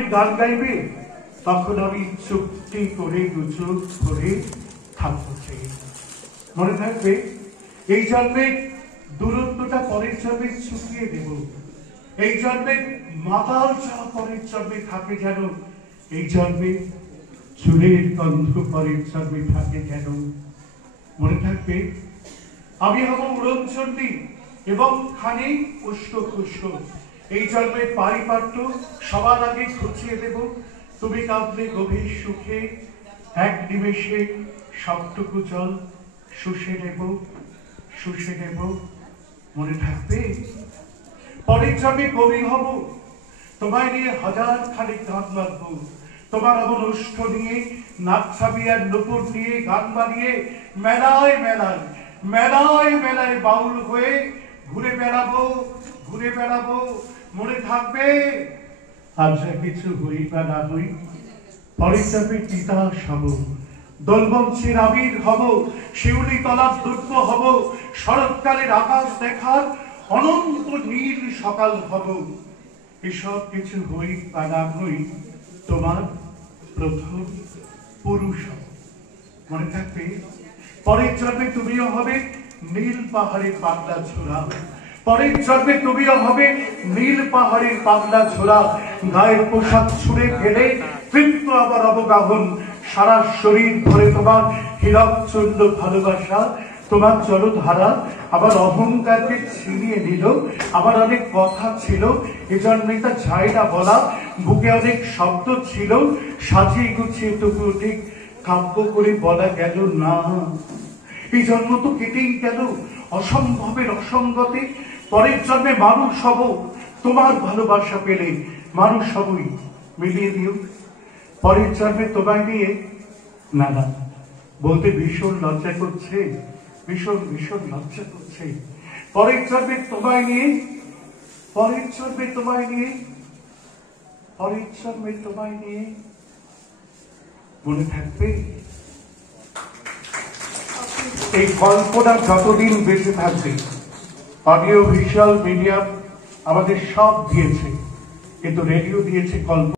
তুমি গান গাইবে, তখন আমি চুপটি করে গুজব করে থাকবো। মনে থাকবে, এই জন্মে দূরত্বটা পরের জন্মে চুকিয়ে দেব। এই জন্মে মাতাল যাওয়া পরের জন্মে থাকে যেন, এই জন্মে চুলের গন্ধ পরের জন্মে থাকে যেন। মনে থাকবে, আমি হব উড়নচণ্ডী এবং খানি উষ্ণ। এই জন্মের পারিপাট্য সবার আগে খুঁচিয়ে দেব। তুমি কাঁদলে গভীর সুখে, এক নিমেষে সবটুকু জল শুষে নেব। মনে থাকবে, পরের জন্মে কবি হব, তোমায় নিয়ে হাজার খালি গান বাঁধব। তোমার এমন ওষ্ঠ নিয়ে, নাকছাবি আর নুপুর নিয়ে গান বানিয়ে মেলায় বাউল হয়ে ঘুরে বেড়াবো। মনে থাকবে, আজ কিছু হই বা না হই, পরের জন্মে তিতাস হব, দোলমঞ্চের আবির হব, শিউলি তলার দুর্গ হব, শরৎকালের আকাশ দেখার অনন্ত নীল সকাল হব। এসব কিছু হই বা না হই, তোমার প্রথম পুরুষ হব। মনে থাকবে, পরের জন্মে তুমিও হবে নীল পাহাড়ের পাগলা ছোড়া। পরের জন্মে তুমিও হবে নীল পাহাড়ের পাগলা ছোড়া। গায়ের পোশাক ছুঁড়ে ফেলে তৃপ্ত আবার অবগাহন, সারা শরীর ভরে তোমার হীরক চূর্ণ ভালোবাসা। তোমার জলধারা আবার অহংকারকে ছিনিয়ে নিল। আবার অনেক কথা ছিল, এজন্যে তা যায় না বলা। বুকে অনেক শব্দ ছিল, সাজিয়ে গুছিয়ে তবু ঠিক কাব্য করে বলা গেল না। এই জন্ম তো কেটেই গেল অসম্ভবের অসঙ্গতে। পরের জন্মে মানুষ হব, তোমার ভালোবাসা পেলে মানুষ হবই, মিলিয়ে দিও। পরের জন্মে তোমায় নিয়ে, না বলতে ভীষণ লজ্জা করছে, ভীষণ লজ্জা করছে। পরের জন্মে তোমায় নিয়ে মনে থাকবে, এই কল্পনা যতদিন বেঁচে থাকবে। অডিও ভিজুয়াল মিডিয়াম আমাদের সব দিয়েছে, কিন্তু রেডিও দিয়েছে কল্পনা।